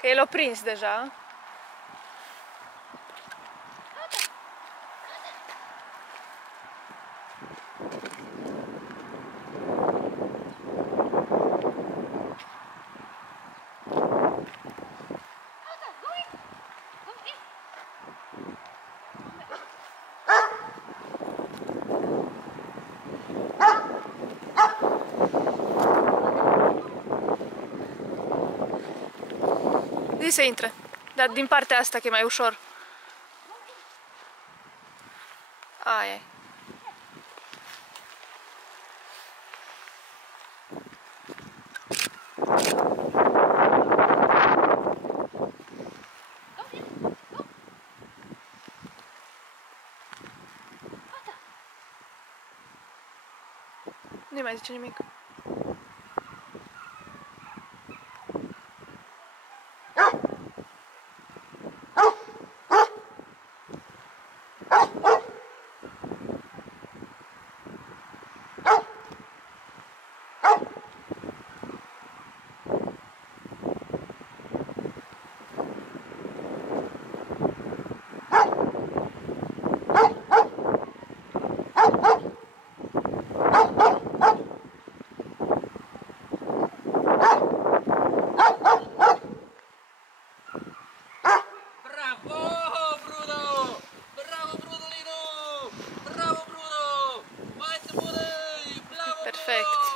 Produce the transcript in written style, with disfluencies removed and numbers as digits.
Că el l-a prins deja. Zi să intre, dar din partea asta că e mai ușor. Aia e. Nu mai zice nimic. Perfect.